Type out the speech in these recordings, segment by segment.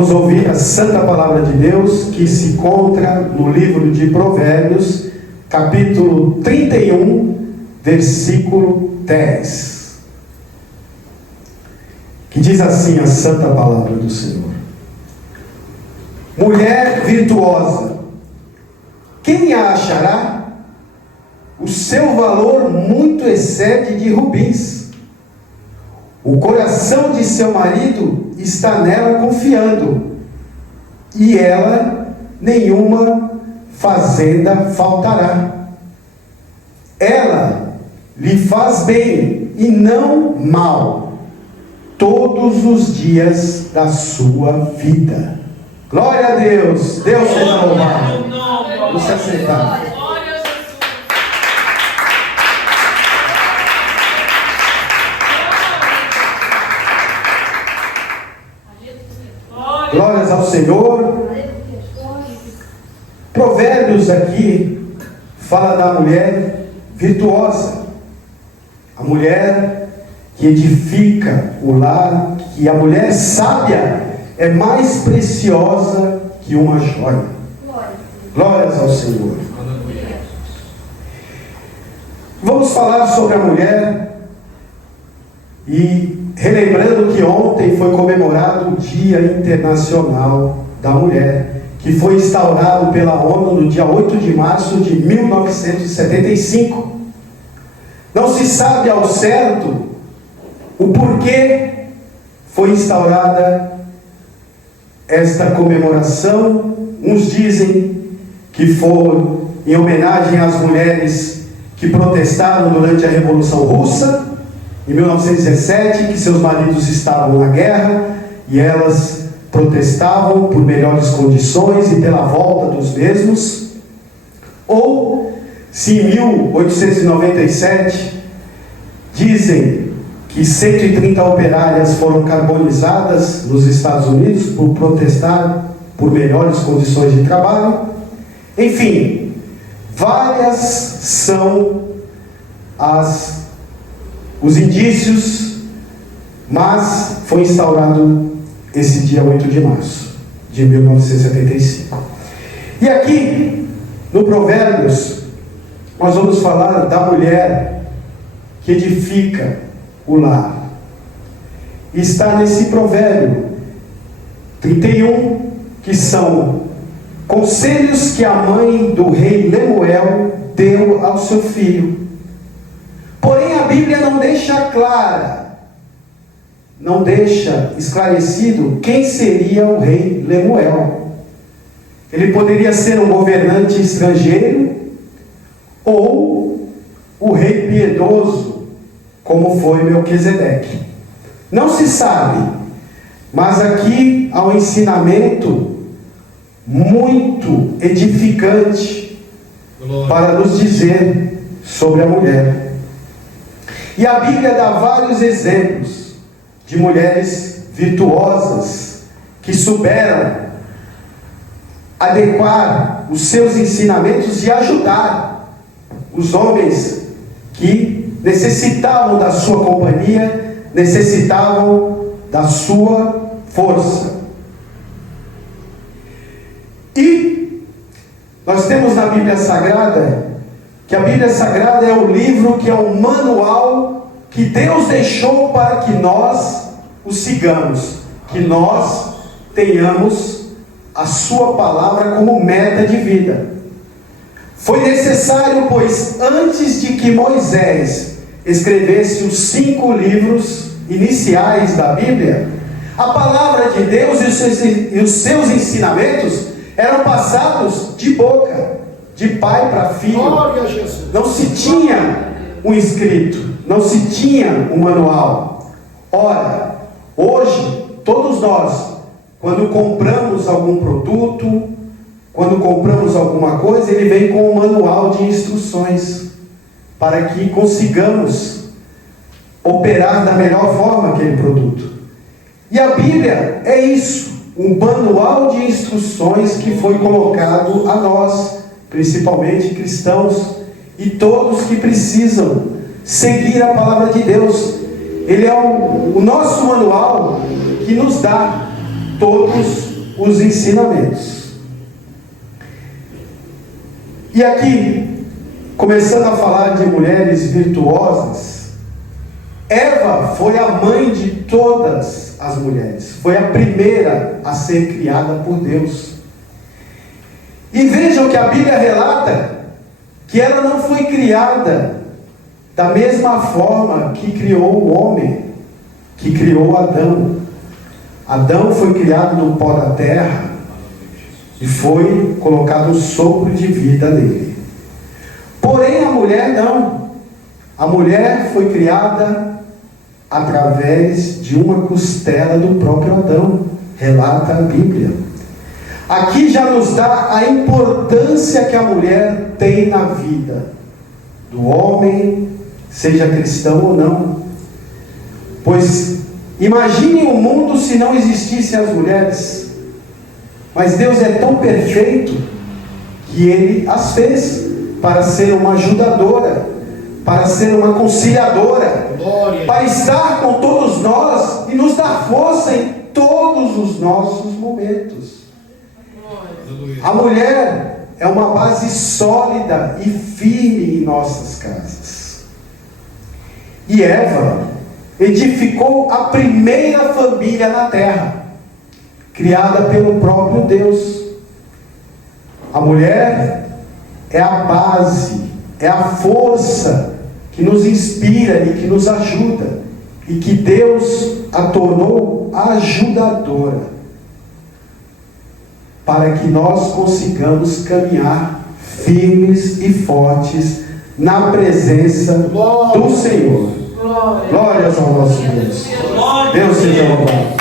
vamos ouvir a Santa Palavra de Deus, que se encontra no livro de Provérbios, capítulo 31, versículo 10. Que diz assim a Santa Palavra do Senhor: Mulher virtuosa, quem a achará? O seu valor muito excede de rubins. O coração de seu marido está nela confiando, e ela nenhuma fazenda faltará. Ela lhe faz bem e não mal todos os dias da sua vida. Glória a Deus. Deus seja louvado. Vamos se aceitar. Glórias ao Senhor. Provérbios aqui fala da mulher virtuosa, a mulher que edifica o lar, que a mulher sábia é mais preciosa que uma joia. Glórias ao Senhor. Vamos falar sobre a mulher, e relembrando que ontem foi comemorado o Dia Internacional da Mulher, que foi instaurado pela ONU no dia 8 de março de 1975. Não se sabe ao certo o porquê foi instaurada esta comemoração. Uns dizem que foi em homenagem às mulheres que protestaram durante a Revolução Russa, em 1917, que seus maridos estavam na guerra e elas protestavam por melhores condições e pela volta dos mesmos. Ou se em 1897 dizem que 130 operárias foram carbonizadas nos Estados Unidos por protestar por melhores condições de trabalho. Enfim, várias são os indícios, mas foi instaurado esse dia 8 de março de 1975. E aqui, no Provérbios, nós vamos falar da mulher que edifica o lar. E está nesse provérbio 31, que são conselhos que a mãe do rei Lemuel deu ao seu filho. Porém, a Bíblia não deixa clara, não deixa esclarecido quem seria o rei Lemuel. Ele poderia ser um governante estrangeiro ou o rei piedoso, como foi Melquisedeque. Não se sabe, mas aqui há um ensinamento muito edificante para nos dizer sobre a mulher. E a Bíblia dá vários exemplos de mulheres virtuosas que souberam adequar os seus ensinamentos e ajudar os homens que necessitavam da sua companhia, necessitavam da sua força. E nós temos na Bíblia Sagrada que a Bíblia Sagrada é o livro que é o manual que Deus deixou para que nós o sigamos, que nós tenhamos a sua palavra como meta de vida. Foi necessário, pois, antes de que Moisés escrevesse os 5 livros iniciais da Bíblia, a palavra de Deus e os seus ensinamentos eram passados de boca, de pai para filho. Não se tinha um escrito, não se tinha um manual. Ora, hoje, todos nós, quando compramos algum produto, quando compramos alguma coisa, ele vem com um manual de instruções, para que consigamos operar da melhor forma aquele produto. E a Bíblia é isso, um manual de instruções que foi colocado a nós, principalmente cristãos, e todos que precisam seguir a palavra de Deus. Ele é o nosso manual que nos dá todos os ensinamentos. E aqui, começando a falar de mulheres virtuosas, Eva foi a mãe de todas as mulheres, foi a primeira a ser criada por Deus. E vejam que a Bíblia relata que ela não foi criada da mesma forma que criou o homem, que criou Adão. Adão foi criado no pó da terra e foi colocado o sopro de vida nele. Porém a mulher não. A mulher foi criada através de uma costela do próprio Adão, relata a Bíblia. Aqui já nos dá a importância que a mulher tem na vida do homem, seja cristão ou não. Pois imaginem o mundo se não existissem as mulheres. Mas Deus é tão perfeito que Ele as fez para ser uma ajudadora, para ser uma conciliadora, para estar com todos nós e nos dar força em todos os nossos momentos. A mulher é uma base sólida e firme em nossas casas. E Eva edificou a primeira família na terra, criada pelo próprio Deus. A mulher é a base, é a força que nos inspira e que nos ajuda, e que Deus a tornou ajudadora, para que nós consigamos caminhar firmes e fortes na presença do Senhor. Glórias ao nosso Deus. Deus seja louvado.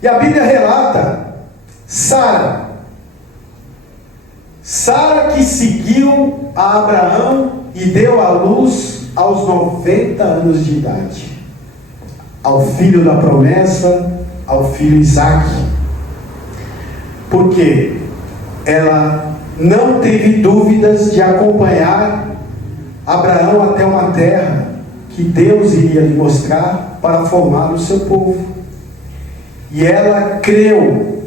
E a Bíblia relata Sara que seguiu a Abraão e deu à luz aos 90 anos de idade, ao filho da promessa, ao filho Isaque. Porque ela não teve dúvidas de acompanhar Abraão até uma terra que Deus iria lhe mostrar para formar o seu povo. E ela creu,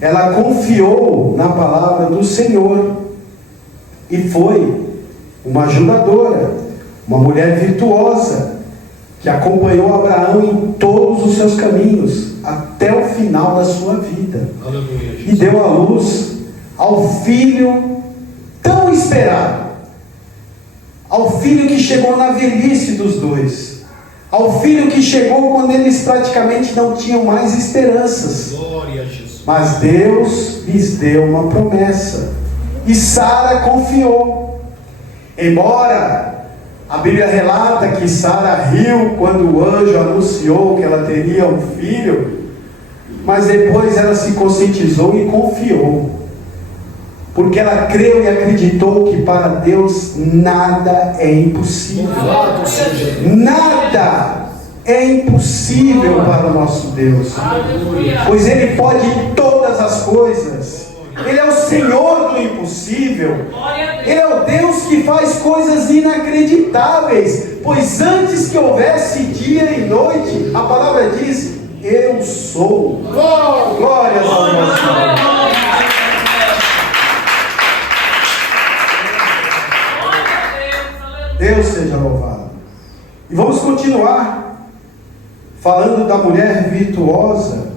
ela confiou na palavra do Senhor e foi uma ajudadora, uma mulher virtuosa, que acompanhou Abraão em todos os seus caminhos, até o final da sua vida. Aleluia, e deu à luz ao filho tão esperado, ao filho que chegou na velhice dos dois, ao filho que chegou quando eles praticamente não tinham mais esperanças. Glória a Jesus. Mas Deus lhes deu uma promessa, e Sara confiou. Embora a Bíblia relata que Sara riu quando o anjo anunciou que ela teria um filho, mas depois ela se conscientizou e confiou, porque ela creu e acreditou que para Deus nada é impossível. Nada é impossível para o nosso Deus, pois Ele pode todas as coisas. Ele é o Senhor do impossível. Ele é o Deus que faz coisas inacreditáveis, pois antes que houvesse dia e noite, a palavra diz: eu sou. Glórias ao nosso Deus. Deus seja louvado. E vamos continuar falando da mulher virtuosa.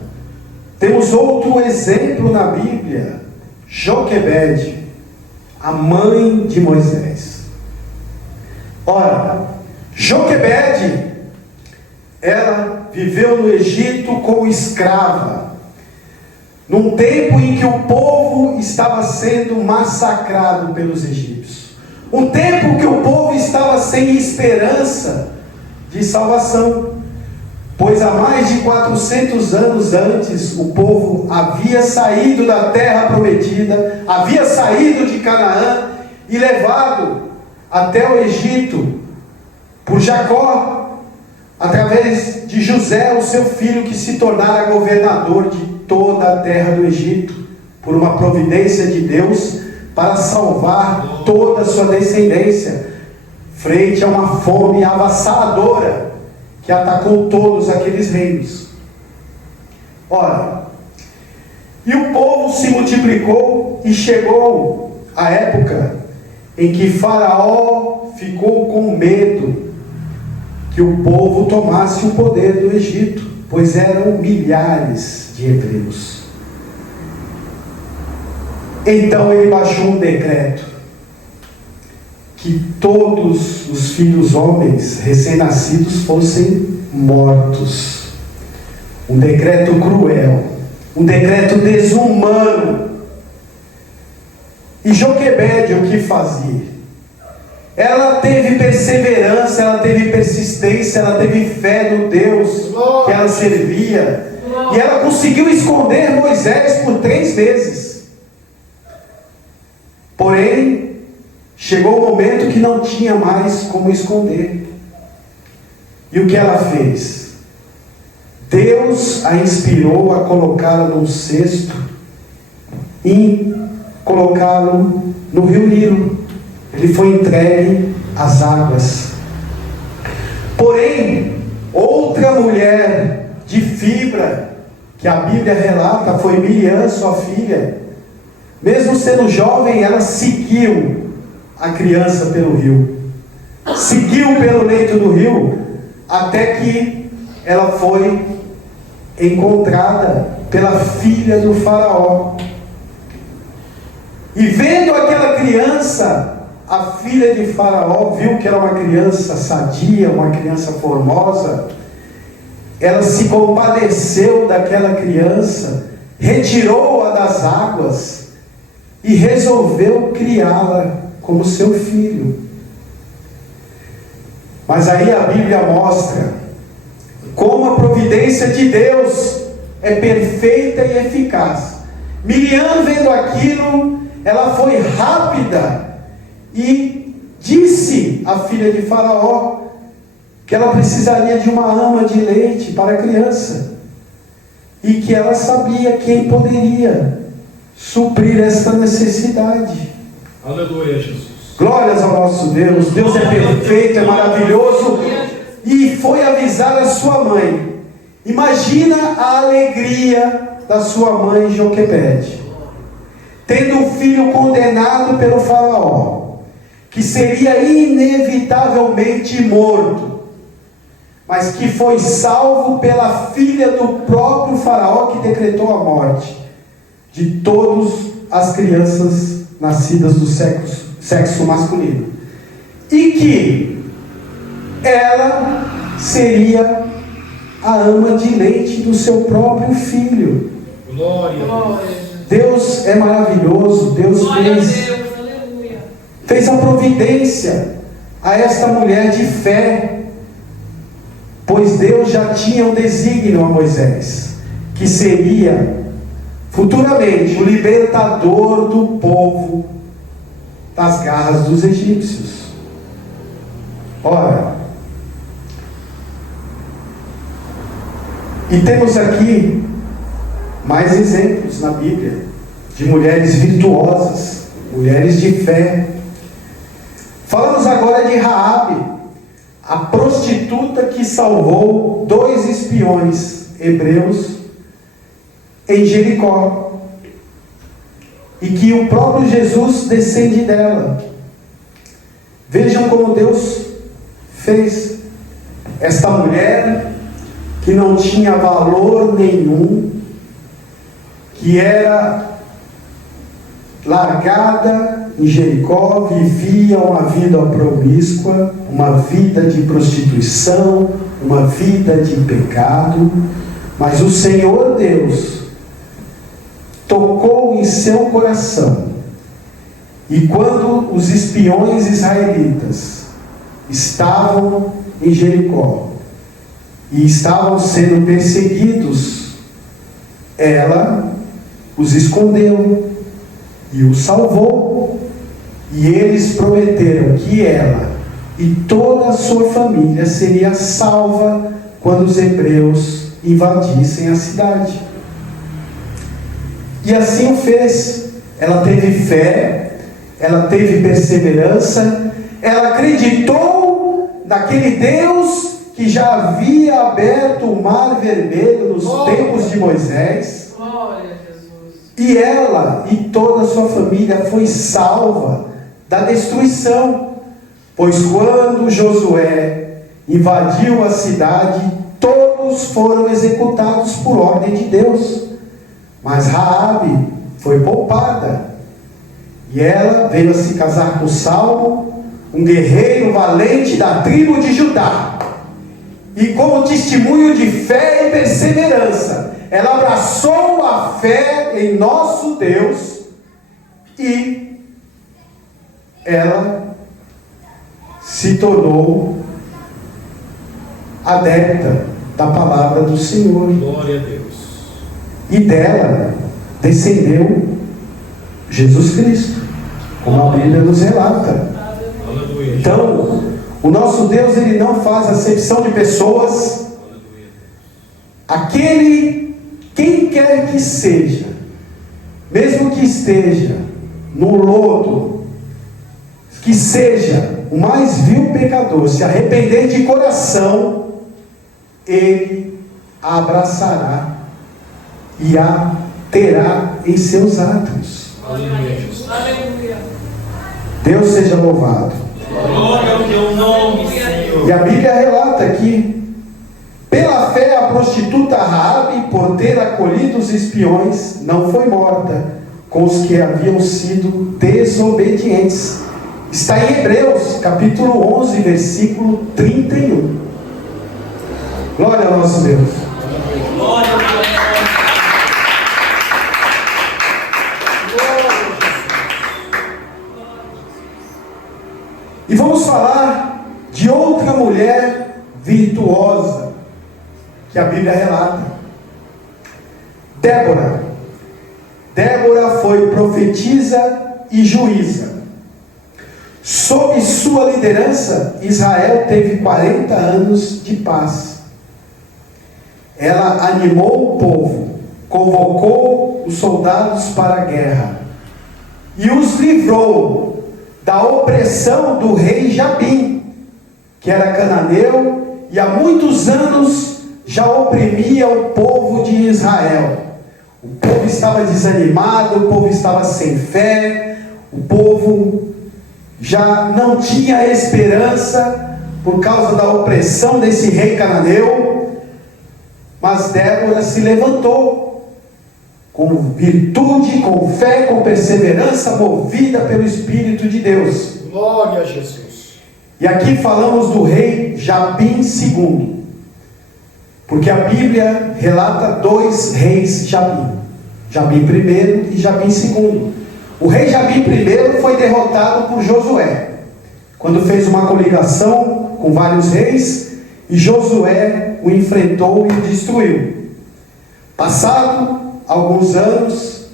Temos outro exemplo na Bíblia, Joquebede, a mãe de Moisés. Ora, Joquebede, ela viveu no Egito como escrava, num tempo em que o povo estava sendo massacrado pelos egípcios. Um tempo que o povo estava sem esperança de salvação, pois há mais de 400 anos antes o povo havia saído da terra prometida, havia saído de Canaã e levado até o Egito por Jacó, através de José, o seu filho, que se tornara governador de toda a terra do Egito, por uma providência de Deus, para salvar toda a sua descendência, frente a uma fome avassaladora que atacou todos aqueles reinos. Ora, e o povo se multiplicou e chegou a época em que Faraó ficou com medo que o povo tomasse o poder do Egito, pois eram milhares de hebreus. Então ele baixou um decreto que todos os filhos homens recém-nascidos fossem mortos. Um decreto cruel, um decreto desumano. E Joquebede o que fazia? Ela teve perseverança, ela teve persistência, ela teve fé no Deus que ela servia. E ela conseguiu esconder Moisés por 3 vezes. Porém, chegou o momento que não tinha mais como esconder. E o que ela fez? Deus a inspirou a colocá-la num cesto e colocá-lo no rio Nilo. Ele foi entregue às águas. Porém, outra mulher de fibra, que a Bíblia relata, foi Miriam, sua filha. Mesmo sendo jovem, ela seguiu a criança pelo rio. Seguiu pelo leito do rio, até que ela foi encontrada pela filha do faraó. E vendo aquela criança, a filha de faraó viu que era uma criança sadia, uma criança formosa. Ela se compadeceu daquela criança, retirou-a das águas e resolveu criá-la como seu filho. Mas aí a Bíblia mostra como a providência de Deus é perfeita e eficaz. Miriam, vendo aquilo, ela foi rápida e disse à filha de faraó que ela precisaria de uma ama de leite para a criança, e que ela sabia quem poderia suprir esta necessidade. Aleluia, Jesus. Glórias ao nosso Deus. Deus é perfeito, é maravilhoso. E foi avisar a sua mãe. Imagina a alegria da sua mãe Joquebede, tendo um filho condenado pelo faraó, que seria inevitavelmente morto, mas que foi salvo pela filha do próprio faraó, que decretou a morte de todas as crianças nascidas do sexo masculino, e que ela seria a ama de leite do seu próprio filho. Glória. Deus é maravilhoso. Deus fez a providência a esta mulher de fé, pois Deus já tinha um desígnio a Moisés, que seria futuramente o libertador do povo das garras dos egípcios. Ora, e temos aqui mais exemplos na Bíblia de mulheres virtuosas, mulheres de fé. Falamos agora de Raabe, a prostituta que salvou 2 espiões hebreus em Jericó, e que o próprio Jesus descende dela. Vejam como Deus fez. Esta mulher que não tinha valor nenhum, que era largada em Jericó, vivia uma vida promíscua, uma vida de prostituição, uma vida de pecado, mas o Senhor Deus tocou em seu coração, e quando os espiões israelitas estavam em Jericó e estavam sendo perseguidos, ela os escondeu e os salvou. E eles prometeram que ela e toda a sua família seria salva quando os hebreus invadissem a cidade. E assim o fez. Ela teve fé, ela teve perseverança, ela acreditou naquele Deus que já havia aberto o Mar Vermelho nos tempos de Moisés. Glória a Jesus. E ela e toda a sua família foi salva da destruição. Pois quando Josué invadiu a cidade, todos foram executados por ordem de Deus. Mas Raabe foi poupada. E ela veio a se casar com Saulo, um guerreiro valente da tribo de Judá. E como testemunho de fé e perseverança, ela abraçou a fé em nosso Deus e ela se tornou adepta da palavra do Senhor. Glória a Deus. E dela descendeu Jesus Cristo, como a Bíblia nos relata. Aleluia. Então, o nosso Deus, ele não faz acepção de pessoas. Quem quer que seja, mesmo que esteja no lodo, que seja o mais vil pecador, se arrepender de coração, ele a abraçará e a terá em seus atos. Aleluia, Jesus. Aleluia. Deus seja louvado. Glória ao teu nome, Senhor. E a Bíblia relata aqui: pela fé a prostituta Raabe, por ter acolhido os espiões, não foi morta com os que haviam sido desobedientes. Está em Hebreus, capítulo 11, versículo 31. Glória ao nosso Deus. Glória ao teu nome. E vamos falar de outra mulher virtuosa que a Bíblia relata. Débora. Débora foi profetisa e juíza. Sob sua liderança, Israel teve 40 anos de paz. Ela animou o povo, convocou os soldados para a guerra e os livrou da opressão do rei Jabim, que era cananeu e há muitos anos já oprimia o povo de Israel. O povo estava desanimado, o povo estava sem fé, o povo já não tinha esperança por causa da opressão desse rei cananeu. Mas Débora se levantou com virtude, com fé, com perseverança, movida pelo Espírito de Deus. Glória a Jesus. E aqui falamos do rei Jabim II, porque a Bíblia relata dois reis Jabim, Jabim I e Jabim II. O rei Jabim I foi derrotado por Josué, quando fez uma coligação com vários reis, e Josué o enfrentou e o destruiu. Passado alguns anos,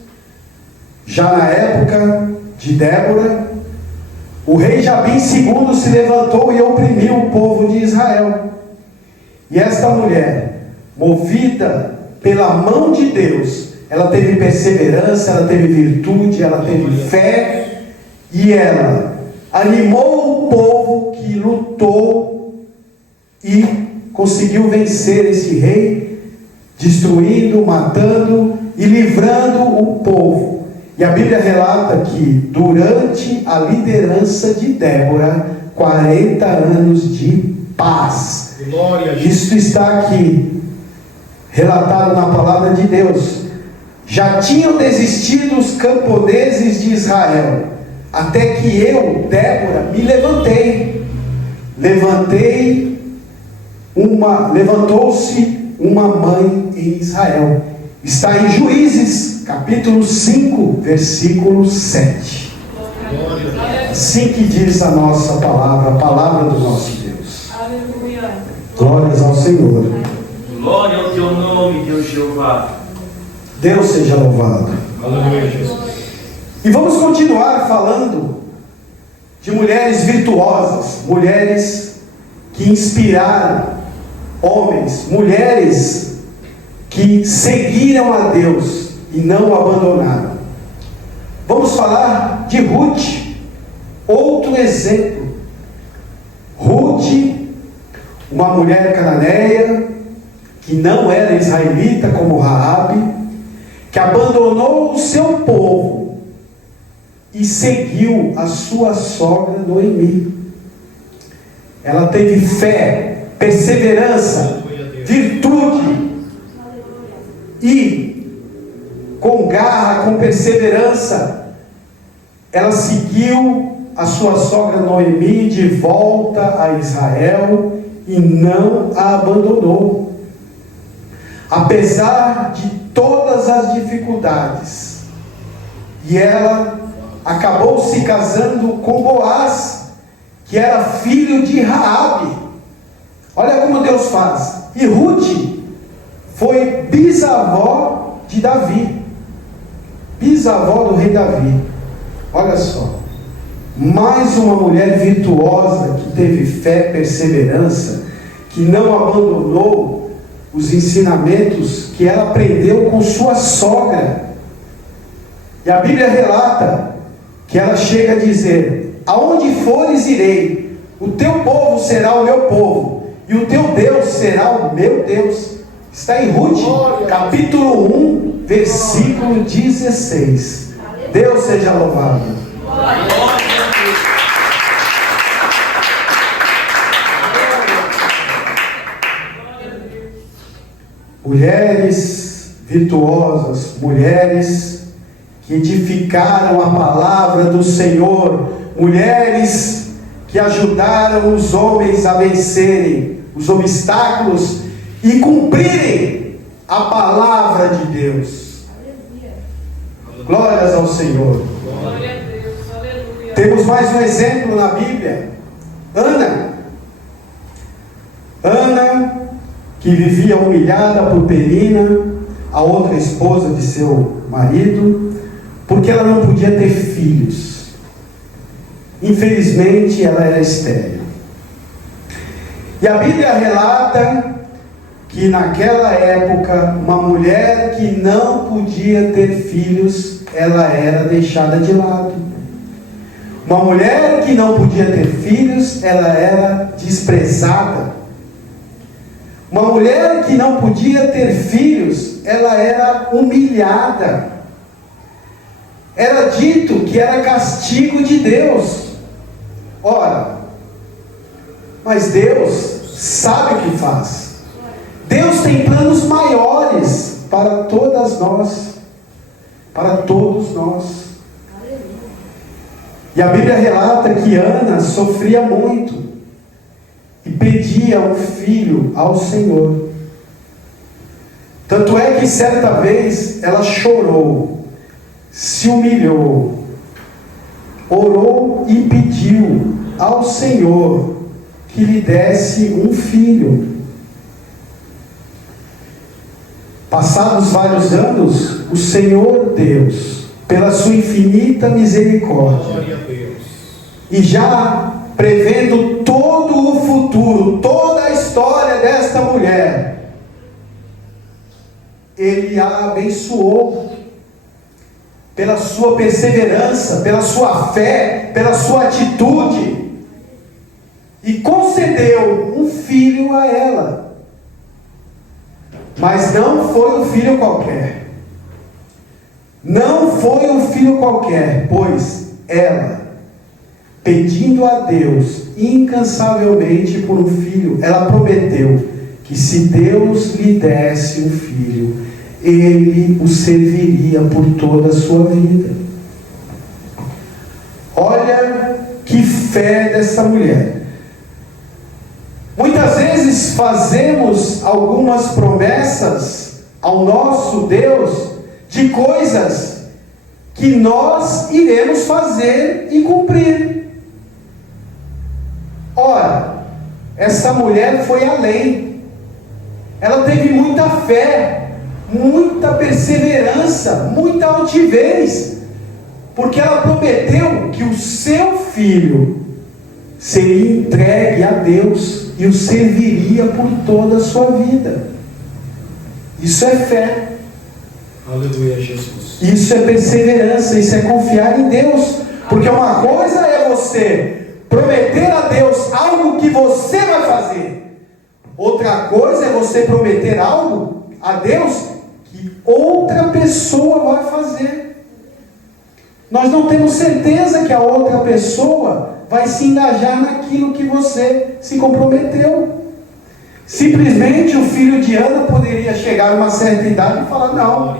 já na época de Débora, o rei Jabim II se levantou e oprimiu o povo de Israel. E esta mulher, movida pela mão de Deus, ela teve perseverança, ela teve virtude, ela teve fé, e ela animou o povo que lutou e conseguiu vencer esse rei, destruindo, matando e livrando o povo. E a Bíblia relata que durante a liderança de Débora, 40 anos de paz. Glória a Jesus. Isto está aqui relatado na palavra de Deus. Já tinham desistido os camponeses de Israel, até que eu, Débora, me levantei. Levantou-se uma mãe em Israel. Está em Juízes, capítulo 5, versículo 7. Glória a Deus. Assim que diz a nossa palavra, a palavra do nosso Deus. Aleluia. Glórias ao Senhor. Glória ao teu nome, Deus Jeová. Deus seja louvado. Aleluia, Jesus. E vamos continuar falando de mulheres virtuosas, mulheres que inspiraram homens, mulheres que seguiram a Deus e não o abandonaram. Vamos falar de Ruth, outro exemplo Ruth, uma mulher cananeia, que não era israelita como Raabe, que abandonou o seu povo e seguiu a sua sogra Noemi. Ela teve fé, perseverança, virtude e com garra, com perseverança, ela seguiu a sua sogra Noemi de volta a Israel e não a abandonou. Apesar de todas as dificuldades, e ela acabou se casando com Boaz, que era filho de Raabe. Olha como Deus faz. E Ruth foi bisavó de Davi, bisavó do rei Davi. Olha só, mais uma mulher virtuosa que teve fé, perseverança, que não abandonou os ensinamentos que ela aprendeu com sua sogra. E a Bíblia relata que ela chega a dizer: aonde fores irei, o teu povo será o meu povo, e o teu Deus será o meu Deus. Está em Ruth, capítulo 1, versículo 16. Deus seja louvado. Mulheres virtuosas, mulheres que edificaram a palavra do Senhor, mulheres que ajudaram os homens a vencerem os obstáculos e cumprirem a palavra de Deus. Glórias ao Senhor. Glória a Deus, aleluia. Temos mais um exemplo na Bíblia. Ana, que vivia humilhada por Penina, a outra esposa de seu marido, porque ela não podia ter filhos. Infelizmente, ela era estéril. E a Bíblia relata que naquela época, uma mulher que não podia ter filhos, ela era deixada de lado. Uma mulher que não podia ter filhos, ela era desprezada. Uma mulher que não podia ter filhos, ela era humilhada. Era dito que era castigo de Deus. Ora, mas Deus sabe o que faz. Deus tem planos maiores para todas nós, para todos nós. E a Bíblia relata que Ana sofria muito e pedia um filho ao Senhor. Tanto é que certa vez ela chorou, se humilhou, orou e pediu ao Senhor que lhe desse um filho. Passados vários anos, o Senhor Deus, pela sua infinita misericórdia, e já prevendo todo o futuro, toda a história desta mulher, Ele a abençoou pela sua perseverança, pela sua fé, pela sua atitude, e concedeu um filho a ela. Mas não foi um filho qualquer. Não foi um filho qualquer, pois ela, pedindo a Deus incansavelmente por um filho, ela prometeu que se Deus lhe desse um filho, Ele o serviria por toda a sua vida. Olha que fé dessa mulher. Muitas vezes fazemos algumas promessas ao nosso Deus de coisas que nós iremos fazer e cumprir. Ora, essa mulher foi além. Ela teve muita fé, muita perseverança, muita altivez, porque ela prometeu que o seu filho seria entregue a Deus e o serviria por toda a sua vida. Isso é fé. Aleluia, Jesus. Isso é perseverança, isso é confiar em Deus. Porque uma coisa é você prometer a Deus algo que você vai fazer. Outra coisa é você prometer algo a Deus que outra pessoa vai fazer. Nós não temos certeza que a outra pessoa vai se engajar naquilo que você se comprometeu. Simplesmente o filho de Ana poderia chegar a uma certa idade e falar: não,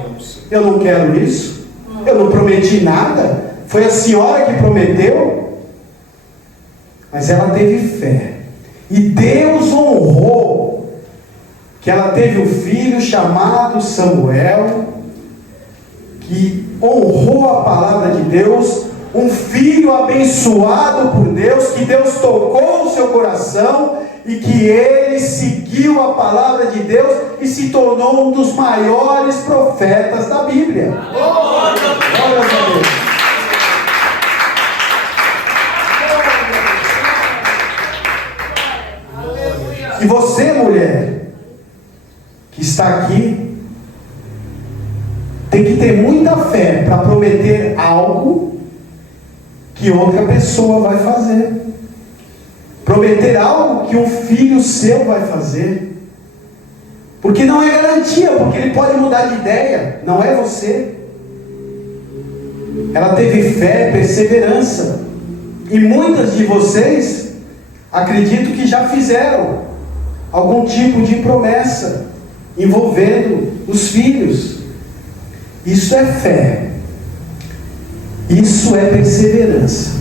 eu não quero isso, eu não prometi nada, foi a senhora que prometeu. Mas ela teve fé, e Deus honrou que ela teve um filho chamado Samuel, que honrou a palavra de Deus, um filho abençoado por Deus, que Deus tocou o seu coração, e que ele seguiu a palavra de Deus e se tornou um dos maiores profetas da Bíblia. Glória a Deus. E você, mulher, que está aqui, tem que ter muita fé para prometer algo que outra pessoa vai fazer. Prometer algo que um filho seu vai fazer. Porque não é garantia, porque ele pode mudar de ideia, não é você. Ela teve fé, perseverança. E muitas de vocês, acredito que já fizeram algum tipo de promessa envolvendo os filhos. Isso é fé. Isso é perseverança.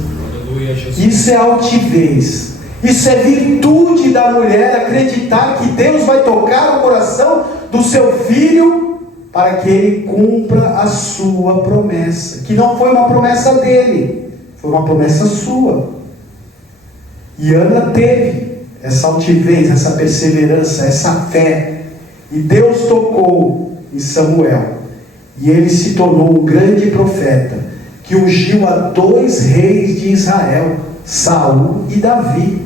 Isso é altivez. Isso é virtude da mulher, acreditar que Deus vai tocar o coração do seu filho para que ele cumpra a sua promessa, que não foi uma promessa dele, foi uma promessa sua. E Ana teve essa altivez, essa perseverança, essa fé, e Deus tocou em Samuel, e ele se tornou um grande profeta, que ungiu a 2 reis de Israel, Saul e Davi.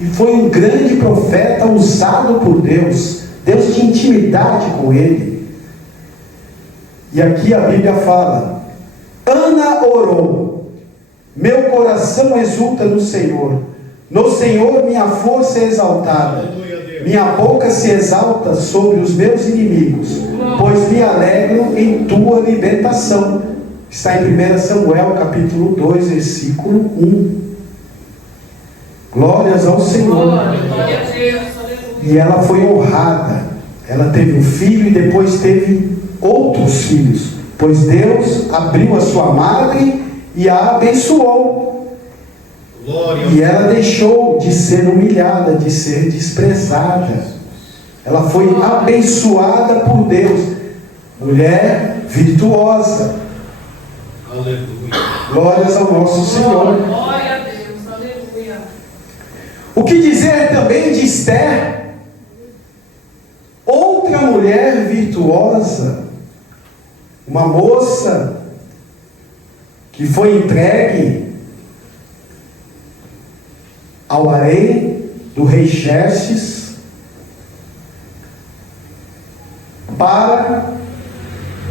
E foi um grande profeta usado por Deus. Deus tinha intimidade com ele. E aqui a Bíblia fala: Ana orou, meu coração exulta no Senhor, no Senhor minha força é exaltada, minha boca se exalta sobre os meus inimigos, pois me alegro em tua libertação. Está em 1 Samuel capítulo 2, versículo 1. Glórias ao Senhor. Glória a Deus, aleluia. E ela foi honrada. Ela teve um filho e depois teve outros filhos, pois Deus abriu a sua madre e a abençoou. Glória. E ela deixou de ser humilhada, de ser desprezada. Ela foi abençoada por Deus. Mulher virtuosa. Aleluia. Glórias ao nosso Senhor. Glória a Deus, aleluia. O que dizer também de Esther? Outra mulher virtuosa, uma moça que foi entregue ao harém do rei Xerxes para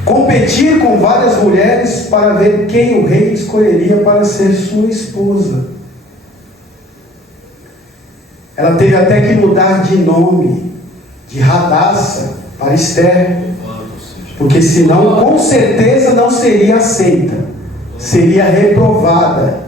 competir com várias mulheres para ver quem o rei escolheria para ser sua esposa. Ela teve até que mudar de nome, de Radassa para Esther, porque senão com certeza não seria aceita, seria reprovada,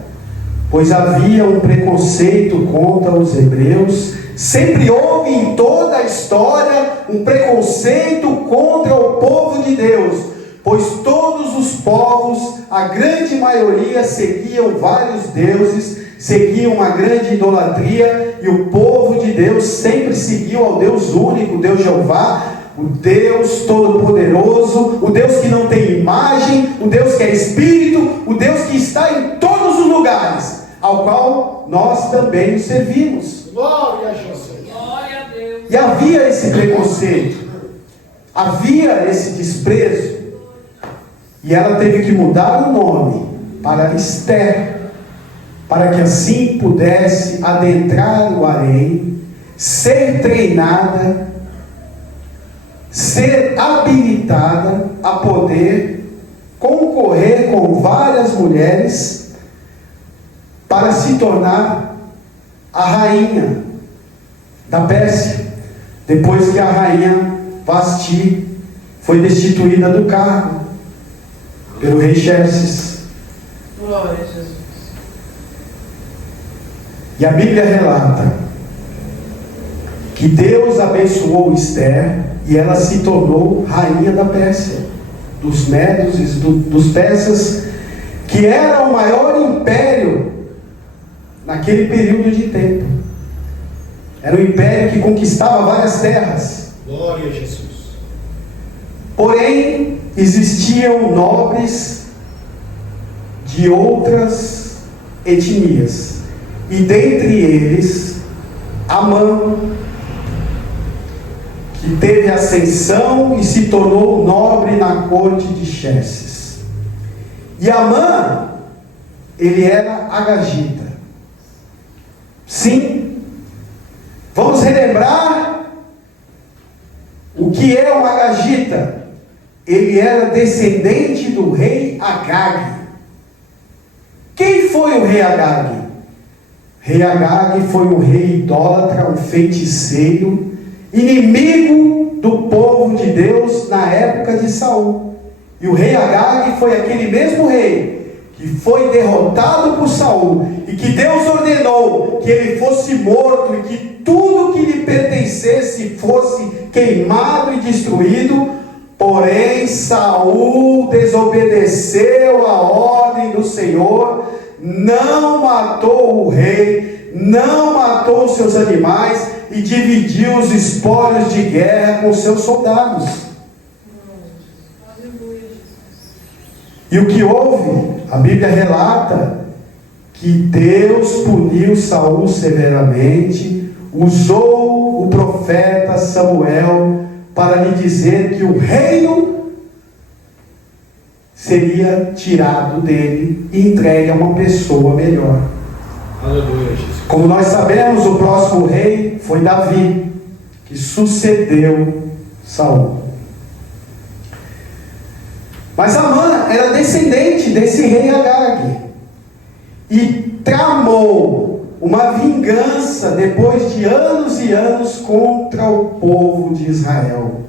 pois havia um preconceito contra os hebreus. Sempre houve em toda a história um preconceito contra o povo de Deus, pois todos os povos, a grande maioria, seguiam vários deuses, seguiam uma grande idolatria, e o povo de Deus sempre seguiu ao Deus único, Deus Jeová, o Deus Todo-Poderoso, o Deus que não tem imagem, o Deus que é Espírito, o Deus que está em todos os lugares, ao qual nós também servimos. Glória a Jesus. Glória a Deus. E havia esse preconceito, havia esse desprezo, e ela teve que mudar o nome para Esther, para que assim pudesse adentrar o harém, ser treinada, ser habilitada a poder concorrer com várias mulheres para se tornar a rainha da Pérsia, depois que a rainha Vasti foi destituída do cargo pelo rei Xerxes. Glória a Jesus. E a Bíblia relata que Deus abençoou Esther e ela se tornou rainha da Pérsia, dos Medos e dos Persas, que era o maior império naquele período de tempo. Era um império que conquistava várias terras. Glória a Jesus. Porém, existiam nobres de outras etnias, e dentre eles, Amã, que teve ascensão e se tornou nobre na corte de Xerxes. E Amã, ele era agagita. Sim, vamos relembrar o que é o agagita. Ele era descendente do rei Agag. Quem foi o rei Agag? Rei Agag foi um rei idólatra, um feiticeiro, inimigo do povo de Deus na época de Saul. E o rei Agag foi aquele mesmo rei que foi derrotado por Saul e que Deus ordenou que ele fosse morto e que tudo que lhe pertencesse fosse queimado e destruído. Porém, Saul desobedeceu a ordem do Senhor, não matou o rei, não matou os seus animais e dividiu os espólios de guerra com seus soldados. E o que houve? A Bíblia relata que Deus puniu Saul severamente, usou o profeta Samuel para lhe dizer que o reino seria tirado dele e entregue a uma pessoa melhor. Aleluia, Jesus. Como nós sabemos, o próximo rei foi Davi, que sucedeu Saul. Mas Amã era descendente desse rei Agag e tramou uma vingança depois de anos e anos contra o povo de Israel.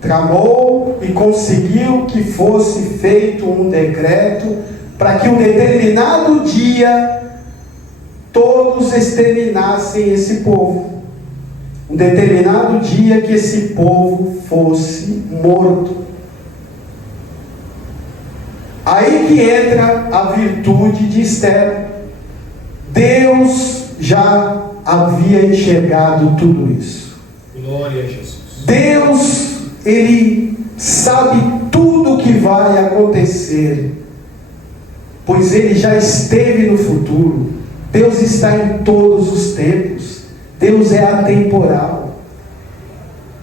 Tramou e conseguiu que fosse feito um decreto para que um determinado dia todos exterminassem esse povo. Um determinado dia que esse povo fosse morto. Aí que entra a virtude de Esther. Deus já havia enxergado tudo isso. Glória a Jesus. Deus, Ele sabe tudo o que vai acontecer, pois Ele já esteve no futuro. Deus está em todos os tempos. Deus é atemporal.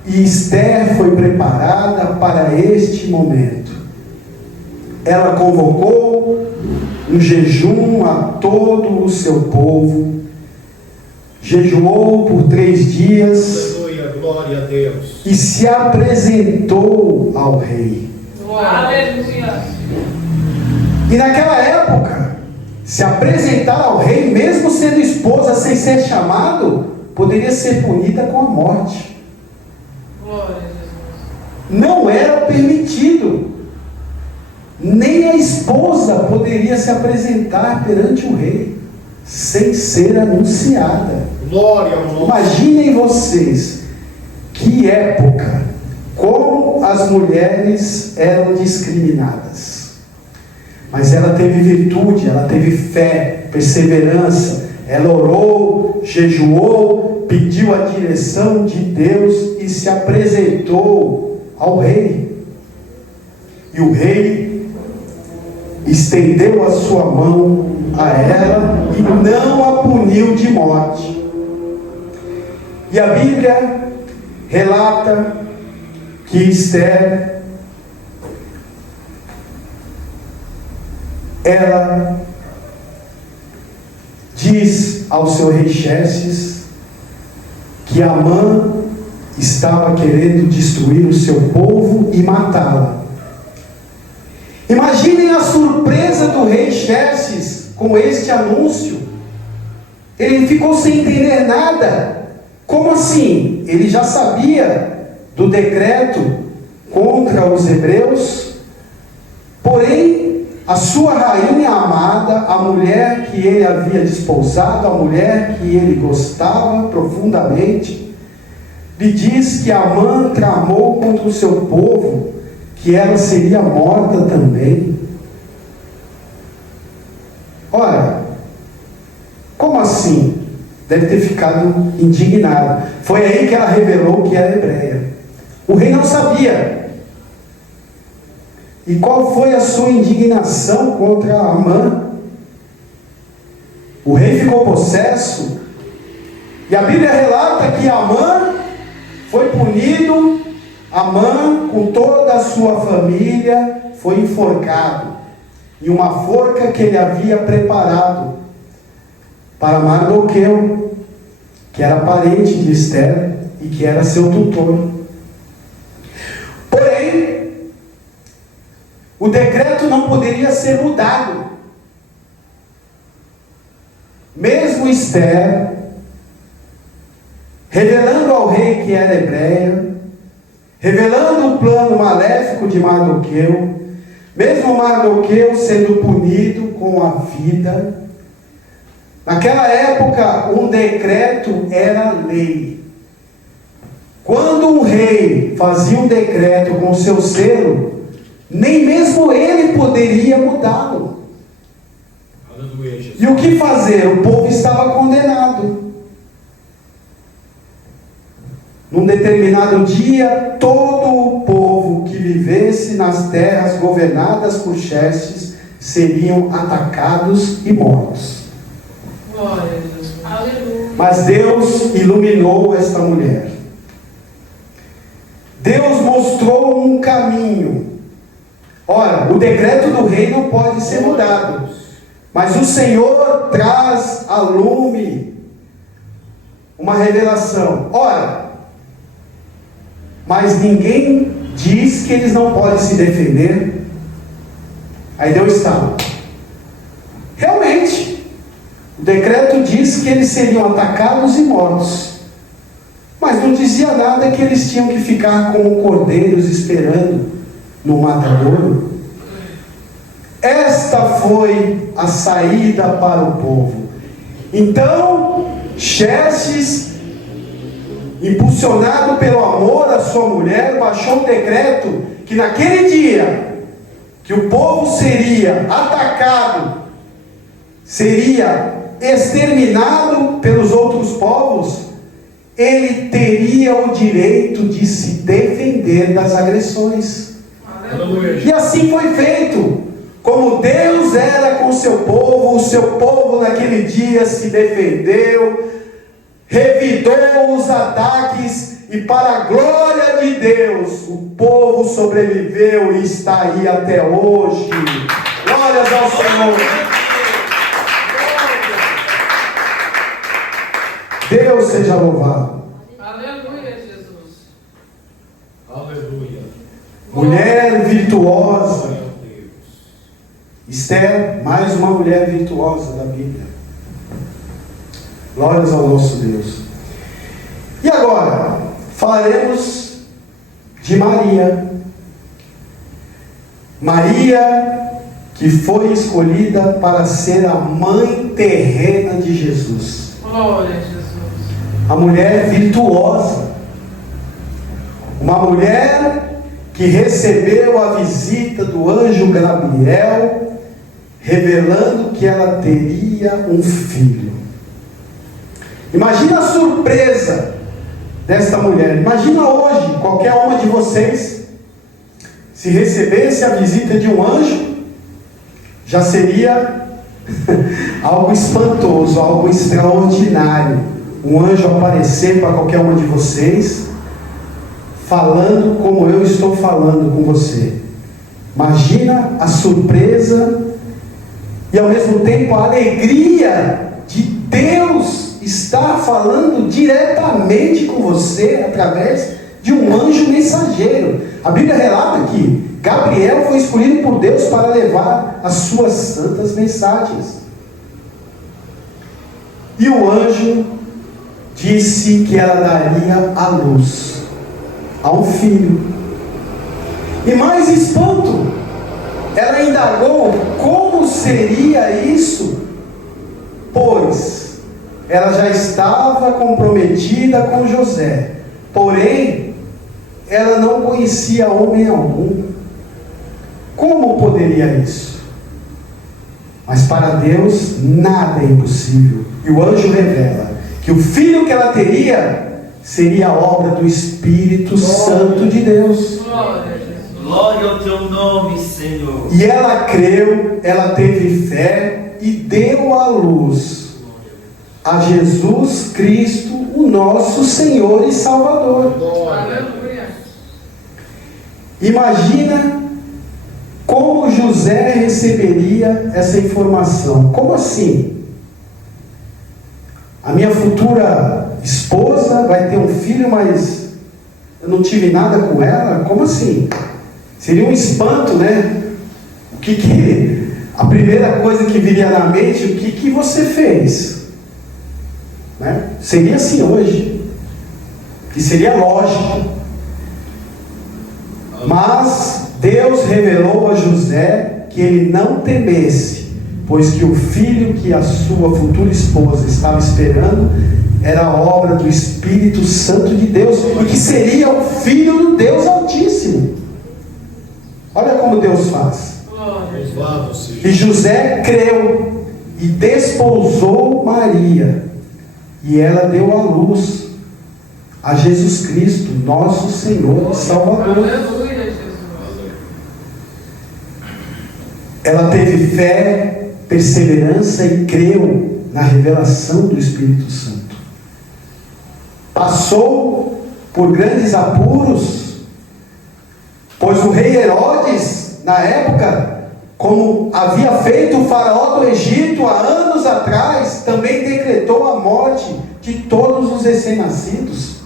E Esther foi preparada para este momento. Ela convocou um jejum a todo o seu povo, jejuou por 3 dias, Aleluia, glória a Deus. e se apresentou ao rei. Aleluia. E naquela época, se apresentar ao rei, mesmo sendo esposa sem ser chamado, poderia ser punida com a morte. Glória a Jesus. Não era permitido. Nem a esposa poderia se apresentar perante o rei sem ser anunciada. Glória ao nome. Imaginem vocês que época, como as mulheres eram discriminadas. Mas ela teve virtude, ela teve fé, perseverança. Ela orou, jejuou, pediu a direção de Deus e se apresentou ao rei. E o rei estendeu a sua mão a ela e não a puniu de morte. E a Bíblia relata que Esther, ela diz ao seu rei Xerxes que Amã estava querendo destruir o seu povo e matá-la. Imaginem a surpresa do rei Xerxes com este anúncio. Ele ficou sem entender nada. Como assim? Ele já sabia do decreto contra os hebreus, porém, a sua rainha amada, a mulher que ele havia desposado, a mulher que ele gostava profundamente, lhe diz que Amã tramou contra o seu povo, que ela seria morta também. Ora, como assim? Deve ter ficado indignado. Foi aí que ela revelou que era hebreia. O rei não sabia. E qual foi a sua indignação contra Amã? O rei ficou possesso. E a Bíblia relata que Amã foi punido. Amã, com toda a sua família, foi enforcado em uma forca que ele havia preparado para Mardoqueu, que era parente de Esther e que era seu tutor. Porém, o decreto não poderia ser mudado. Mesmo Esther, revelando ao rei que era hebreia, revelando o plano maléfico de Mardoqueu, mesmo Mardoqueu sendo punido com a vida, naquela época um decreto era lei. Quando um rei fazia um decreto com seu selo, nem mesmo ele poderia mudá-lo. Aleluia, Jesus. E o que fazer? O povo estava condenado. Num determinado dia, todo o povo que vivesse nas terras governadas por Xerxes seriam atacados e mortos. Glória a Jesus. Aleluia. Mas Deus iluminou esta mulher. Deus mostrou um caminho. Ora, o decreto do rei não pode ser mudado, mas o Senhor traz a lume uma revelação. Ora, mas ninguém diz que eles não podem se defender. Aí Deus estava. Realmente, o decreto diz que eles seriam atacados e mortos, mas não dizia nada que eles tinham que ficar como cordeiros esperando no matadouro. Esta foi a saída para o povo. Então, Xerxes, impulsionado pelo amor à sua mulher, baixou um decreto que naquele dia que o povo seria atacado, seria exterminado pelos outros povos, ele teria o direito de se defender das agressões. Aleluia. E assim foi feito. Como Deus era com o seu povo naquele dia se defendeu, revidou os ataques, e para a glória de Deus, o povo sobreviveu e está aí até hoje. Glórias ao Senhor. Deus seja louvado. Aleluia, Jesus. Aleluia. Mulher virtuosa. Glória a Deus. Esther, mais uma mulher virtuosa da Bíblia. Glórias ao nosso Deus. E agora, falaremos de Maria. Maria, que foi escolhida para ser a mãe terrena de Jesus. Glória a Jesus. A mulher virtuosa. Uma mulher que recebeu a visita do anjo Gabriel, revelando que ela teria um filho. Imagina a surpresa desta mulher. Imagina hoje, qualquer uma de vocês, se recebesse a visita de um anjo, já seria algo espantoso, algo extraordinário. Um anjo aparecer para qualquer uma de vocês, falando como eu estou falando com você. Imagina a surpresa e ao mesmo tempo a alegria de Deus estar falando diretamente com você através de um anjo mensageiro. A Bíblia relata que Gabriel foi escolhido por Deus para levar as suas santas mensagens. E o anjo disse que ela daria à luz a um filho. E mais espanto, ela indagou como seria isso, pois ela já estava comprometida com José, porém ela não conhecia homem algum. Como poderia isso? Mas para Deus nada é impossível. E o anjo revela que o filho que ela teria seria a obra do Espírito Santo de Deus. Glória ao teu nome, Senhor. E ela creu, ela teve fé e deu à luz a Jesus Cristo, o nosso Senhor e Salvador. Aleluia. Imagina como José receberia essa informação. Como assim? A minha futura esposa vai ter um filho, mas eu não tive nada com ela? Como assim? Seria um espanto, né? A primeira coisa que viria na mente, o que você fez? Né? Seria assim hoje, que seria lógico. Mas Deus revelou a José que ele não temesse, pois que o filho que a sua futura esposa estava esperando era a obra do Espírito Santo de Deus, e que seria o filho do Deus Altíssimo. Olha como Deus faz. E José creu e desposou Maria, e ela deu à luz a Jesus Cristo, nosso Senhor e Salvador. Aleluia, Jesus. Ela teve fé, perseverança e creu na revelação do Espírito Santo. Passou por grandes apuros, pois o rei Herodes, na época, como havia feito o faraó do Egito há anos atrás, também decretou a morte de todos os recém-nascidos,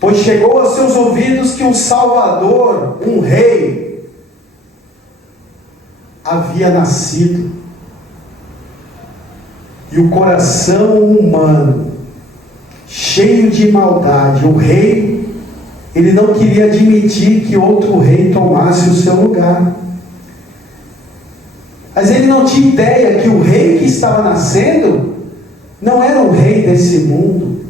pois chegou a seus ouvidos que um Salvador, um rei, havia nascido. E o coração humano, cheio de maldade, o rei, ele não queria admitir que outro rei tomasse o seu lugar. Mas ele não tinha ideia que o rei que estava nascendo não era o rei desse mundo,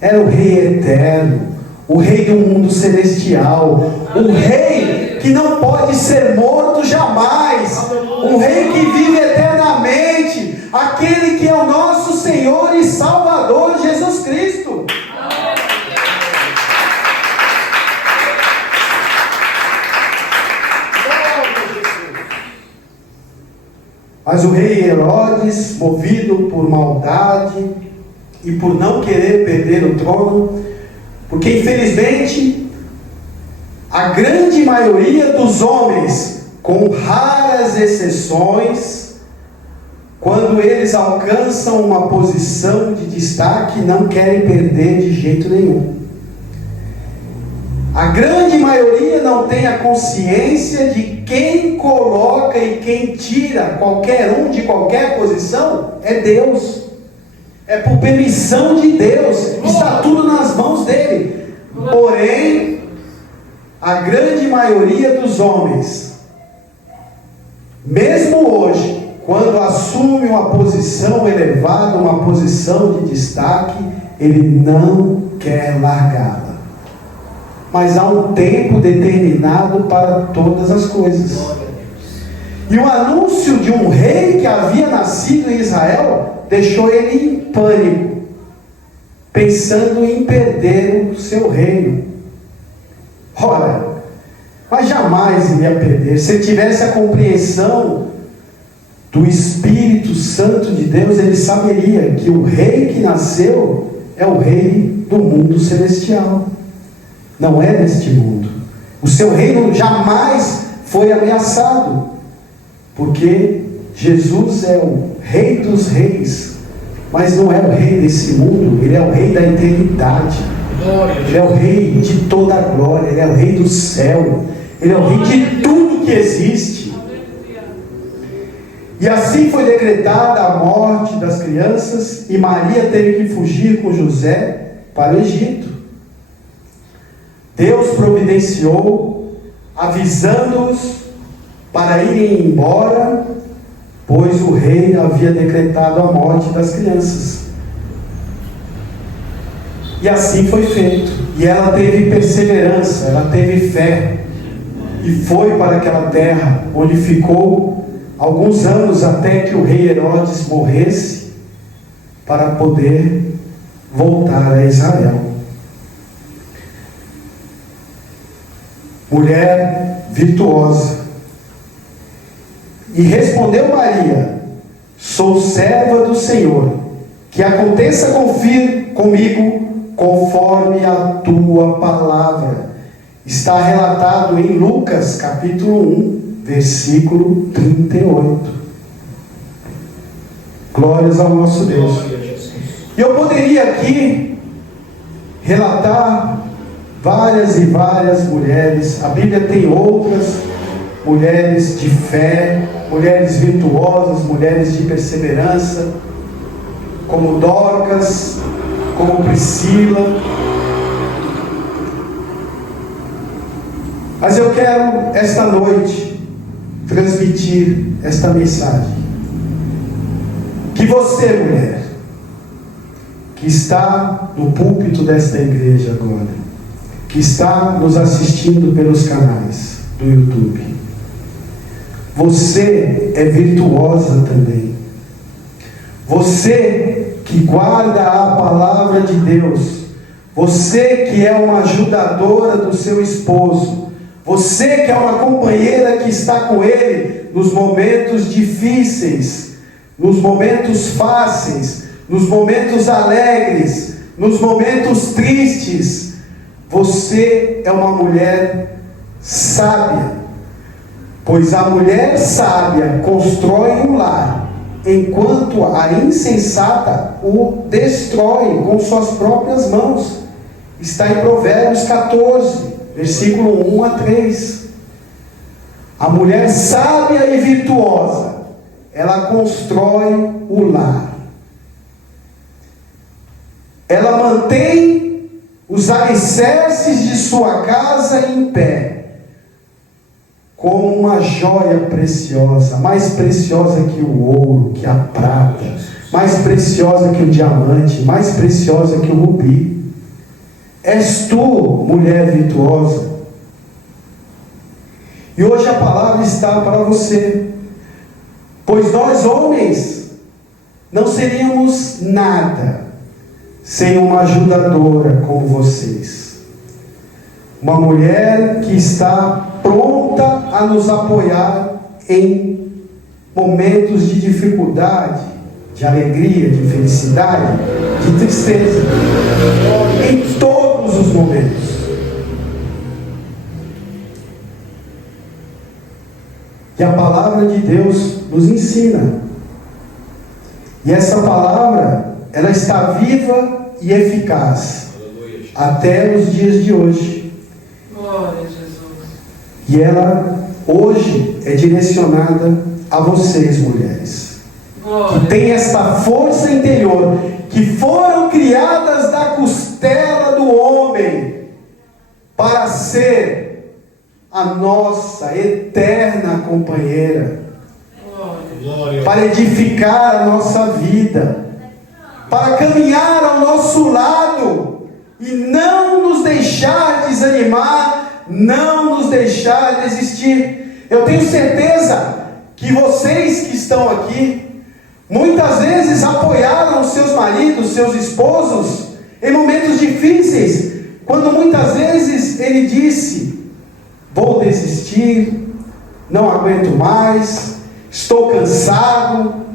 era o rei eterno, o rei do mundo celestial, o rei que não pode ser morto jamais, um rei que vive eternamente, aquele que é o nosso Senhor e Salvador, Jesus Cristo. Mas o rei Herodes, movido por maldade e por não querer perder o trono, porque infelizmente a grande maioria dos homens, com raras exceções, quando eles alcançam uma posição de destaque, não querem perder de jeito nenhum. A grande maioria não tem a consciência de quem coloca e quem tira qualquer um de qualquer posição é Deus. É por permissão de Deus, está tudo nas mãos dele. Porém, a grande maioria dos homens, mesmo hoje, quando assume uma posição elevada, uma posição de destaque, ele não quer largá-la. Mas há um tempo determinado para todas as coisas. E o anúncio de um rei que havia nascido em Israel deixou ele em pânico, pensando em perder o seu reino. Ora, mas jamais ele ia perder. Se ele tivesse a compreensão do Espírito Santo de Deus, ele saberia que o rei que nasceu é o rei do mundo celestial. Não é deste mundo. O seu reino jamais foi ameaçado, porque Jesus é o rei dos reis, mas não é o rei desse mundo, ele é o rei da eternidade, ele é o rei de toda a glória, ele é o rei do céu, ele é o rei de tudo que existe. E assim foi decretada a morte das crianças, e Maria teve que fugir com José para o Egito. Deus providenciou, avisando-os para irem embora, pois o rei havia decretado a morte das crianças. E assim foi feito. E ela teve perseverança, ela teve fé, e foi para aquela terra, onde ficou alguns anos até que o rei Herodes morresse, para poder voltar a Israel. Mulher virtuosa. E respondeu Maria: sou serva do Senhor, que aconteça comigo conforme a tua palavra. Está relatado em Lucas capítulo 1, versículo 38. Glórias ao nosso Deus. Glória a Jesus. E eu poderia aqui relatar várias e várias mulheres. A Bíblia tem outras mulheres de fé, mulheres virtuosas, mulheres de perseverança, como Dorcas, como Priscila. Mas eu quero esta noite transmitir esta mensagem. Que você, mulher, que está no púlpito desta igreja agora, que está nos assistindo pelos canais do YouTube, você é virtuosa também. Você que guarda a palavra de Deus, você que é uma ajudadora do seu esposo, você que é uma companheira que está com ele nos momentos difíceis, nos momentos fáceis, nos momentos alegres, nos momentos tristes, você é uma mulher sábia, pois a mulher sábia constrói um lar, enquanto a insensata o destrói com suas próprias mãos. Está em Provérbios 14, versículo 1 a 3. A mulher sábia e virtuosa, ela constrói o lar. Ela mantém os alicerces de sua casa em pé, como uma joia preciosa, mais preciosa que o ouro, que a prata, mais preciosa que o diamante, mais preciosa que o rubi. És tu, mulher virtuosa. E hoje a palavra está para você, pois nós homens não seríamos nada sem uma ajudadora como vocês. Uma mulher que está pronta a nos apoiar em momentos de dificuldade, de alegria, de felicidade, de tristeza, em todos os momentos. E a palavra de Deus nos ensina. E essa palavra, ela está viva e eficaz até os dias de hoje. Glória a Jesus. E ela hoje é direcionada a vocês, mulheres, Glória. que têm esta força interior, que foram criadas da costela do homem para ser a nossa eterna companheira, Glória. para edificar a nossa vida, para caminhar ao nosso lado e não nos deixar desanimar, não nos deixar desistir. Eu tenho certeza que vocês que estão aqui muitas vezes apoiaram seus maridos, seus esposos em momentos difíceis, quando muitas vezes ele disse: vou desistir, não aguento mais, estou cansado,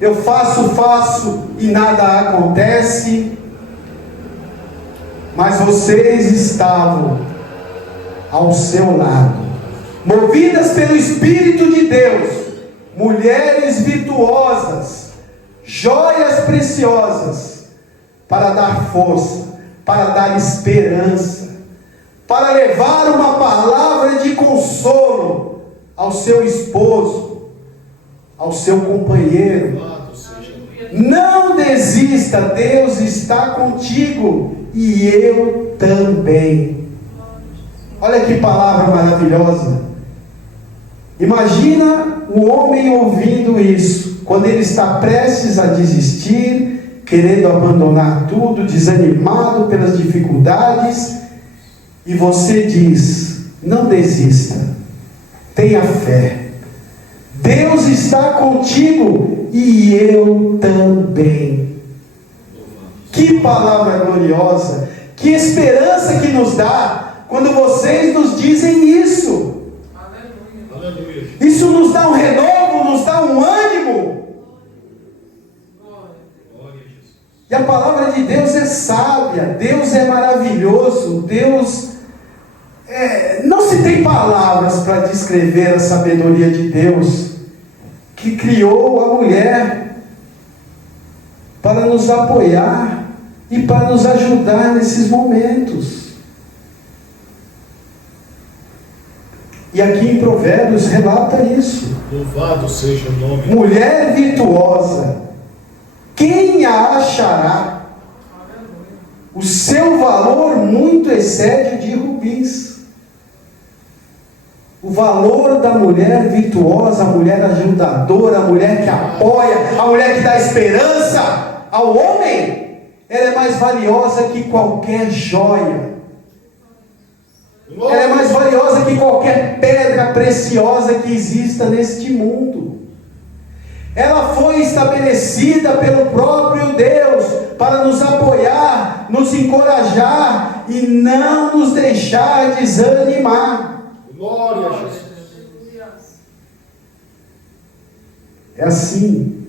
eu faço e nada acontece. Mas vocês estavam ao seu lado, movidas pelo Espírito de Deus, mulheres virtuosas, joias preciosas, para dar força, para dar esperança, para levar uma palavra de consolo ao seu esposo, ao seu companheiro. Louvado seja. Não desista, Deus está contigo e eu também. Olha que palavra maravilhosa. Imagina o homem ouvindo isso, quando ele está prestes a desistir, querendo abandonar tudo, desanimado pelas dificuldades, e você diz: não desista, tenha fé, Deus está contigo e eu também. Que palavra gloriosa, que esperança que nos dá quando vocês nos dizem isso. Aleluia. Isso nos dá um renovo, nos dá um ânimo. Glória a Jesus. E a palavra de Deus é sábia, Deus é maravilhoso, Deus não se tem palavras para descrever a sabedoria de Deus, que criou a mulher para nos apoiar e para nos ajudar nesses momentos. E aqui em Provérbios relata isso. Louvado seja o nome. Mulher virtuosa, quem a achará? O seu valor muito excede o de rubins. O valor da mulher virtuosa, a mulher ajudadora, a mulher que apoia, a mulher que dá esperança ao homem, ela é mais valiosa que qualquer joia. Ela é mais valiosa que qualquer pedra preciosa que exista neste mundo. Ela foi estabelecida pelo próprio Deus para nos apoiar, nos encorajar e não nos deixar desanimar. Glória a Jesus. É assim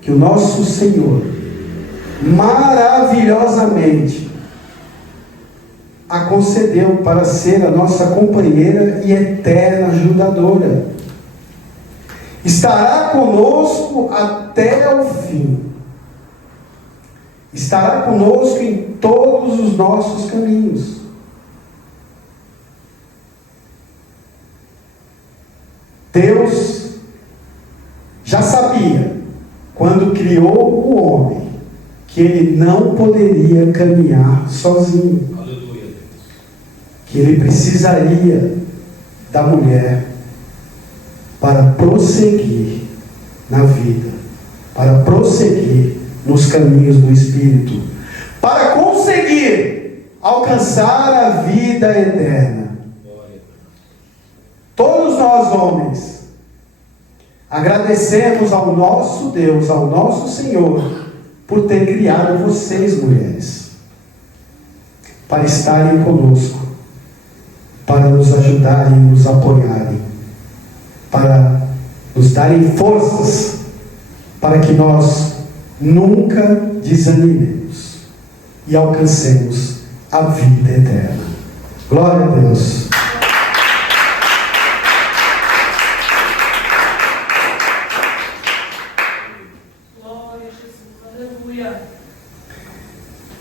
que o nosso Senhor maravilhosamente a concedeu para ser a nossa companheira e eterna ajudadora. Estará conosco até o fim. Estará conosco em todos os nossos caminhos. Deus já sabia, quando criou o homem, que ele não poderia caminhar sozinho. Aleluia. Que ele precisaria da mulher para prosseguir na vida, para prosseguir nos caminhos do Espírito, para conseguir alcançar a vida eterna. Todos nós, homens, agradecemos ao nosso Deus, ao nosso Senhor, por ter criado vocês, mulheres, para estarem conosco, para nos ajudarem, nos apoiarem, para nos darem forças, para que nós nunca desanimemos e alcancemos a vida eterna. Glória a Deus.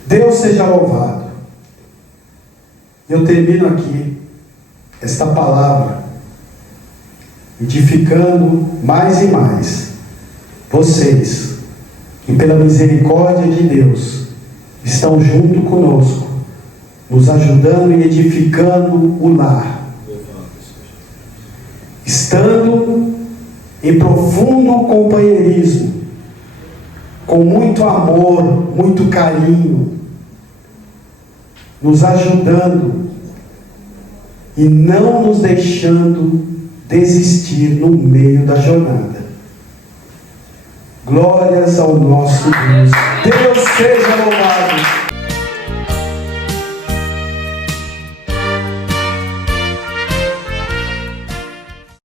Deus seja louvado. Eu termino aqui esta palavra edificando mais e mais vocês que pela misericórdia de Deus estão junto conosco, nos ajudando e edificando o lar, estando em profundo companheirismo, com muito amor, muito carinho, nos ajudando e não nos deixando desistir no meio da jornada. Glórias ao nosso Deus. Deus seja louvado.